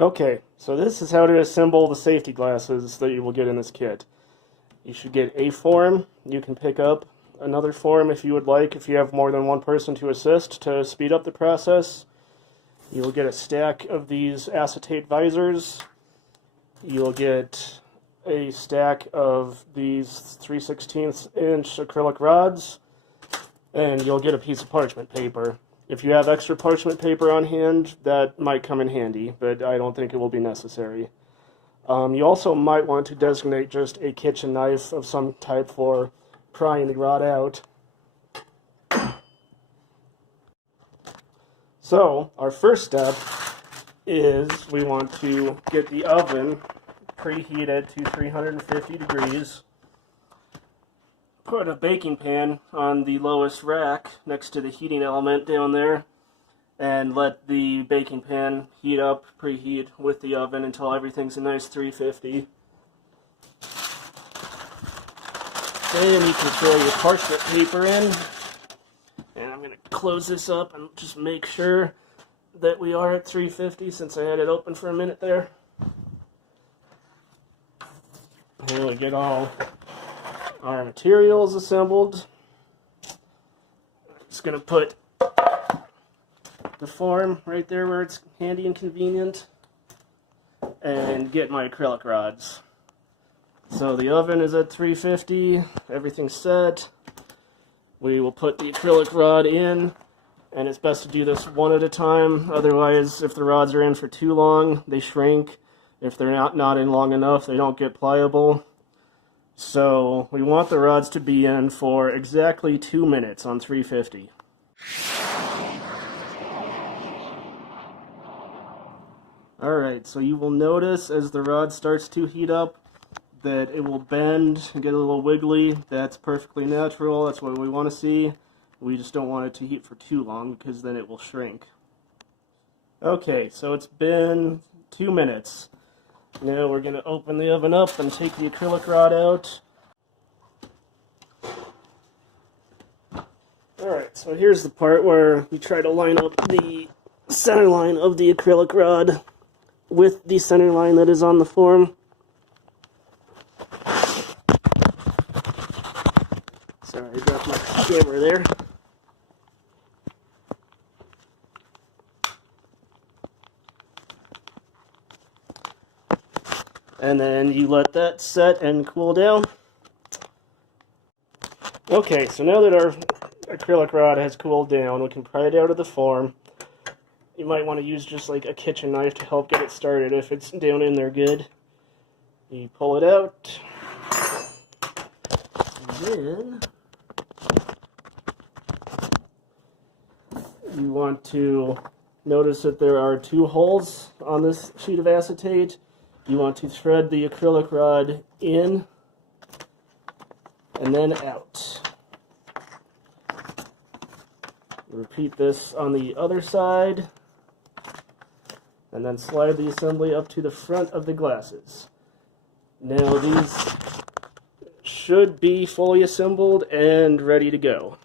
Okay, so this is how to assemble the safety glasses that you will get in this kit. You should get a form. You can pick up another form if you would like, if you have more than one person to assist to speed up the process. You will get a stack of these acetate visors. You'll get a stack of these 3/16 inch acrylic rods, and you'll get a piece of parchment paper. If you have extra parchment paper on hand, that might come in handy, but I don't think it will be necessary. You also might want to designate just a kitchen knife of some type for prying the rod out. So, our first step is we want to get the oven preheated to 350 degrees. Put a baking pan on the lowest rack next to the heating element down there, and let the baking pan heat up, preheat with the oven until everything's a nice 350. Then you can throw your parchment paper in, and I'm going to close this up and just make sure that we are at 350 since I had it open for a minute there. And we get all our materials assembled. Just going to put the form right there where it's handy and convenient, and get my acrylic rods. So the oven is at 350, everything's set. We will put the acrylic rod in, and it's best to do this one at a time, otherwise if the rods are in for too long, they shrink. If they're not in long enough, they don't get pliable. So we want the rods to be in for exactly 2 minutes on 350. Alright, so you will notice as the rod starts to heat up that it will bend and get a little wiggly. That's perfectly natural, that's what we want to see. We just don't want it to heat for too long because then it will shrink. Okay, so it's been 2 minutes. Now we're going to open the oven up and take the acrylic rod out. Alright, so here's the part where we try to line up the center line of the acrylic rod with the center line that is on the form. Sorry, I dropped my camera there. And then you let that set and cool down. Okay, so now that our acrylic rod has cooled down, we can pry it out of the form. You might want to use just like a kitchen knife to help get it started if it's down in there good. You pull it out. And then you want to notice that there are 2 holes on this sheet of acetate. You want to thread the acrylic rod in and then out. Repeat this on the other side, and then slide the assembly up to the front of the glasses. Now these should be fully assembled and ready to go.